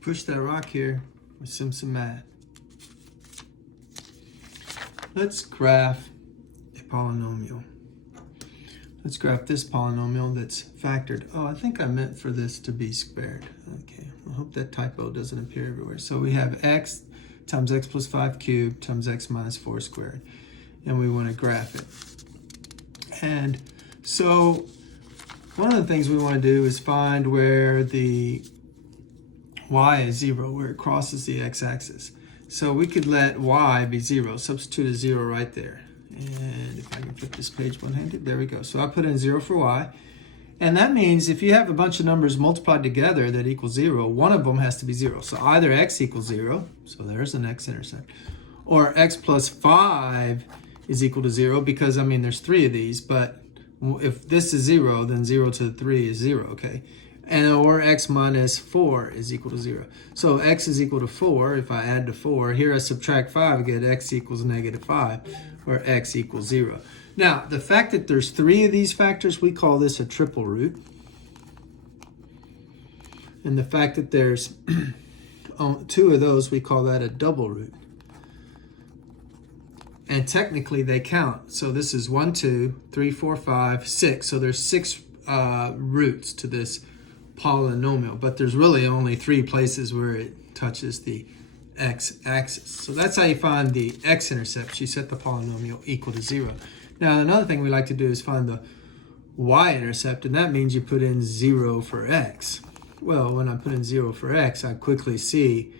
push that rock here with some math. Let's graph a polynomial. Let's graph this polynomial that's factored. Oh, I think I meant for this to be squared. Okay, I hope that typo doesn't appear everywhere. So we have x times x plus 5 cubed times x minus 4 squared. And we want to graph it. And so one of the things we want to do is find where the y is 0, where it crosses the x-axis. So we could let y be 0, substitute a 0 right there. And if I can flip this page one-handed, there we go. So I put in 0 for y. And that means if you have a bunch of numbers multiplied together that equal 0, one of them has to be 0. So either x equals 0, so there's an x-intercept, or x plus 5 is equal to 0, because, I mean, there's 3 of these, but if this is 0, then 0 to 3 is 0, okay? And or x minus 4 is equal to 0. So x is equal to 4. If I add to 4, here I subtract 5, I get x equals negative 5, or x equals 0. Now, the fact that there's 3 of these factors, we call this a triple root. And the fact that there's 2 of those, we call that a double root. And technically they count. So this is 1, 2, 3, 4, 5, 6. So there's 6 roots to this polynomial, but there's really only 3 places where it touches the x-axis. So that's how you find the x-intercept. You set the polynomial equal to 0. Now another thing we like to do is find the y-intercept, and that means you put in 0 for x. Well, when I put in 0 for x, I quickly see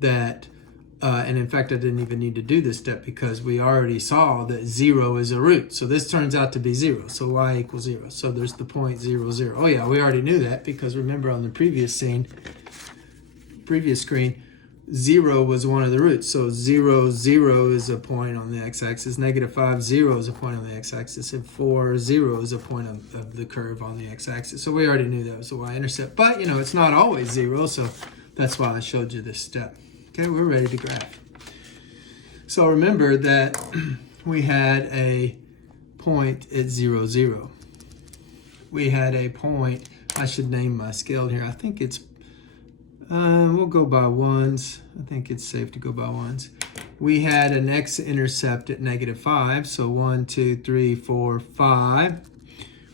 that, and in fact I didn't even need to do this step because we already saw that 0 is a root. So this turns out to be 0, so y equals 0. So there's the point 0, 0. Oh yeah, we already knew that because remember on the previous screen, 0 was one of the roots. So 0, 0 is a point on the x-axis. Negative 5, 0 is a point on the x-axis. And 4, 0 is a point of the curve on the x-axis. So we already knew that was the y-intercept. But, you know, it's not always 0, so that's why I showed you this step. Okay, we're ready to graph. So remember that we had a point at 0, 0. We had a point, I should name my scale here. I think it's we'll go by ones. I think it's safe to go by ones. We had an x-intercept at negative 5, so 1, 2, 3, 4, 5.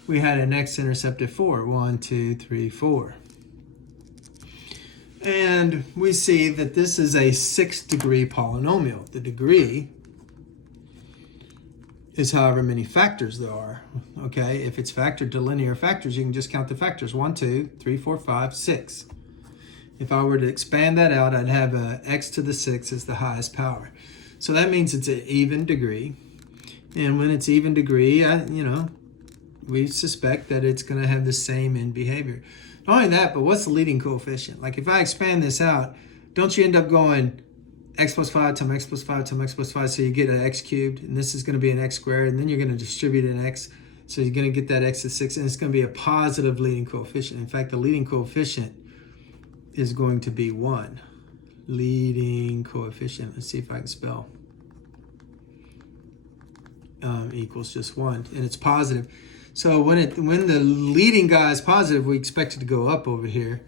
We had an x-intercept at 4, 1, 2, 3, 4. And we see that this is a 6-degree polynomial. The degree is however many factors there are. Okay, if it's factored to linear factors, you can just count the factors. 1, 2, 3, 4, 5, 6. If I were to expand that out, I'd have x to the 6 as the highest power. So that means it's an even degree. And when it's even degree, we suspect that it's going to have the same end behavior. Not only that, but what's the leading coefficient? Like if I expand this out, don't you end up going x plus 5 times x plus 5 times x plus 5, so you get an x cubed, and this is going to be an x squared, and then you're going to distribute an x, so you're going to get that x to 6, and it's going to be a positive leading coefficient. In fact, the leading coefficient is going to be 1. Leading coefficient, let's see if I can spell, equals just 1, and it's positive. So when the leading guy is positive, we expect it to go up over here.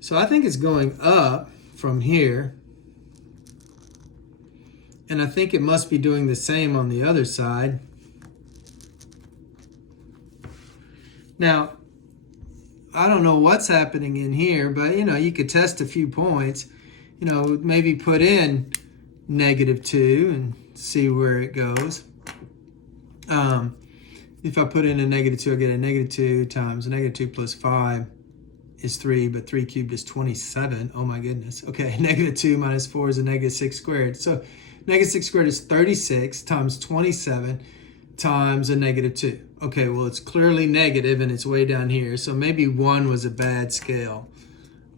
So I think it's going up from here, and I think it must be doing the same on the other side. Now, I don't know what's happening in here, but you could test a few points. Maybe put in negative 2 and see where it goes. If I put in a negative 2, I get a negative 2 times a negative 2 plus 5 is 3, but 3 cubed is 27. Oh my goodness. Okay, negative 2 minus 4 is a negative 6 squared. So negative 6 squared is 36 times 27 times a negative 2. Okay, well, it's clearly negative and it's way down here. So maybe 1 was a bad scale.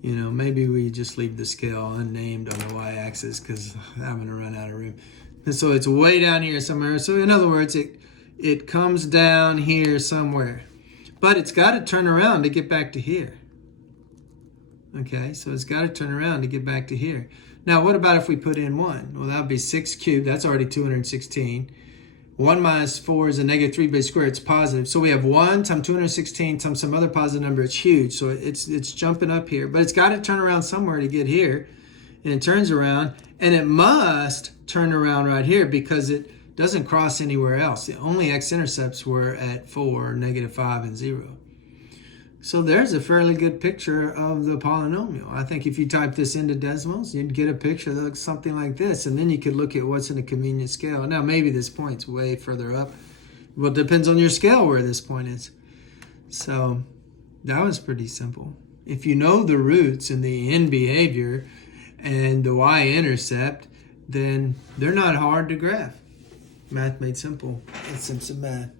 Maybe we just leave the scale unnamed on the y-axis because I'm going to run out of room. And so it's way down here somewhere. So in other words, it comes down here somewhere. But it's got to turn around to get back to here. Okay, so it's got to turn around to get back to here. Now, what about if we put in 1? Well, that would be 6 cubed. That's already 216. 1 minus 4 is a negative 3 base square. It's positive. So we have 1 times 216 times some other positive number. It's huge. So it's jumping up here. But it's got to turn around somewhere to get here. And it turns around. And it must turn around right here because it doesn't cross anywhere else. The only x-intercepts were at 4, negative 5, and 0. So there's a fairly good picture of the polynomial. I think if you type this into decimals, you'd get a picture that looks something like this. And then you could look at what's in a convenient scale. Now, maybe this point's way further up. Well, it depends on your scale where this point is. So that was pretty simple. If you know the roots and the end behavior and the Y-intercept, then they're not hard to graph. Math made simple. It's Simpson Math.